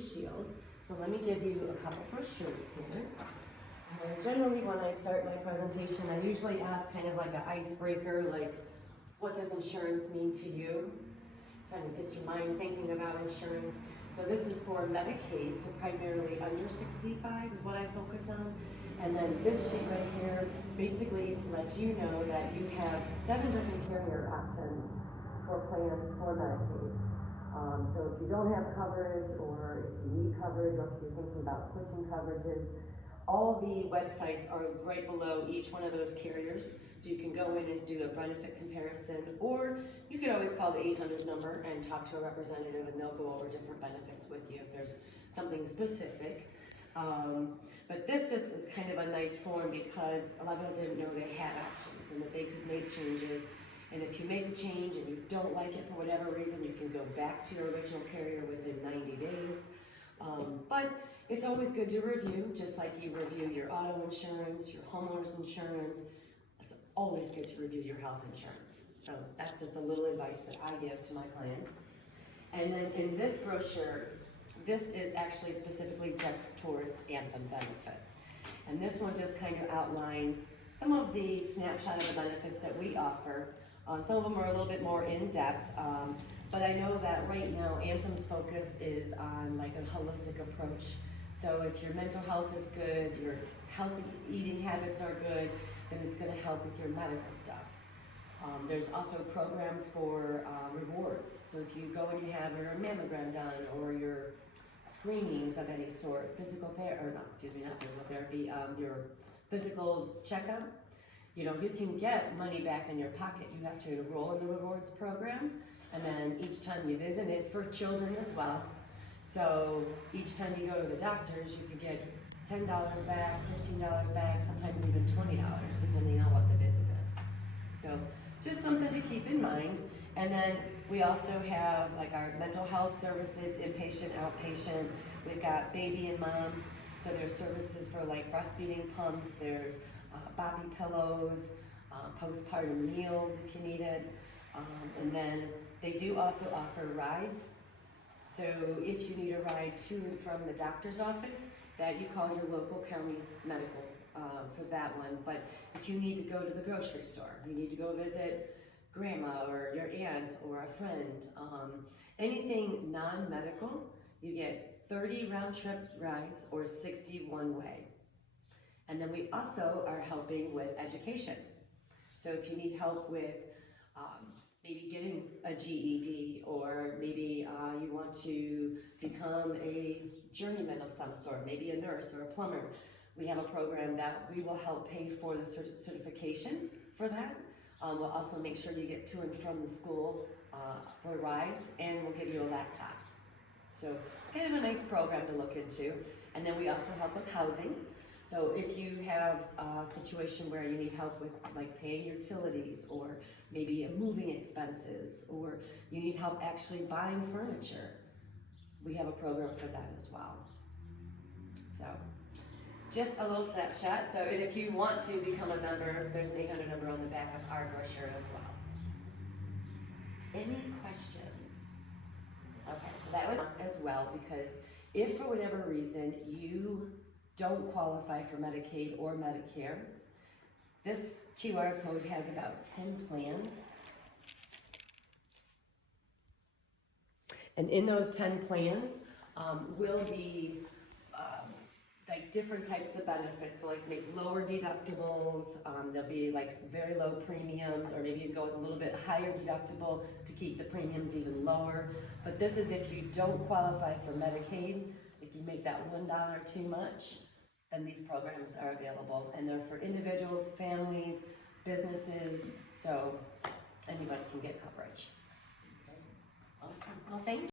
Shield. So let me give you a couple brochures here. And generally when I start my presentation, I usually ask kind of like an icebreaker, like, what does insurance mean to you? Trying to get your mind thinking about insurance. So this is for Medicaid, so primarily under 65 is what I focus on. And then this sheet right here basically lets you know that you have 7 different carrier options for plans for Medicaid. So if you don't have coverage, or if you need coverage, or if you're thinking about switching coverages, all the websites are right below each one of those carriers. So you can go in and do a benefit comparison, or you could always call the 800 number and talk to a representative, and they'll go over different benefits with you if there's something specific. But this just is kind of a nice form because a lot of people didn't know they had options and that they could make changes. And if you make a change and you don't like it for whatever reason, you can go back to your original carrier within 90 days. But it's always good to review, just like you review your auto insurance, your homeowner's insurance. It's always good to review your health insurance. So that's just a little advice that I give to my clients. And then in this brochure, this is actually specifically just towards Anthem benefits. And this one just kind of outlines some of the snapshot of the benefits that we offer. Some of them are a little bit more in-depth, but I know that right now Anthem's focus is on like a holistic approach. So if your mental health is good, your healthy eating habits are good, then it's going to help with your medical stuff. There's also programs for rewards. So if you go and you have your mammogram done, or your screenings of any sort, physical therapy, or not, excuse me, not physical therapy, your physical checkup, you know, you can get money back in your pocket. You have to enroll in the rewards program, and then each time you visit, it's for children as well. So each time you go to the doctors, you could get $10 back, $15 back, sometimes even $20, depending on what the visit is. So just something to keep in mind. And then we also have like our mental health services, inpatient, outpatient. We've got baby and mom. So there's services for like breastfeeding pumps, there's Bobby pillows, postpartum meals if you need it. And then they do also offer rides. So if you need a ride to and from the doctor's office, that you call your local county medical for that one. But if you need to go to the grocery store, you need to go visit grandma or your aunt or a friend, anything non-medical, you get 30 round-trip rides or 60 one-way. And then we also are helping with education. So if you need help with maybe getting a GED, or maybe you want to become a journeyman of some sort, maybe a nurse or a plumber, we have a program that we will help pay for the certification for that. We'll also make sure you get to and from the school for rides, and we'll give you a laptop. So kind of a nice program to look into. And then we also help with housing. So if you have a situation where you need help with like paying utilities, or maybe moving expenses, or you need help actually buying furniture, we have a program for that as well. So just a little snapshot. So and if you want to become a member, there's an 800 number on the back of our brochure as well. Any questions? Okay, so that was as well, because if for whatever reason you don't qualify for Medicaid or Medicare, this QR code has about 10 plans. And in those 10 plans will be like different types of benefits, so like make lower deductibles, there'll be like very low premiums, or maybe you go with a little bit higher deductible to keep the premiums even lower. But this is if you don't qualify for Medicaid, if you make that $1 too much, then these programs are available, and they're for individuals, families, businesses, so anybody can get coverage. Okay. Awesome. Well, thank you.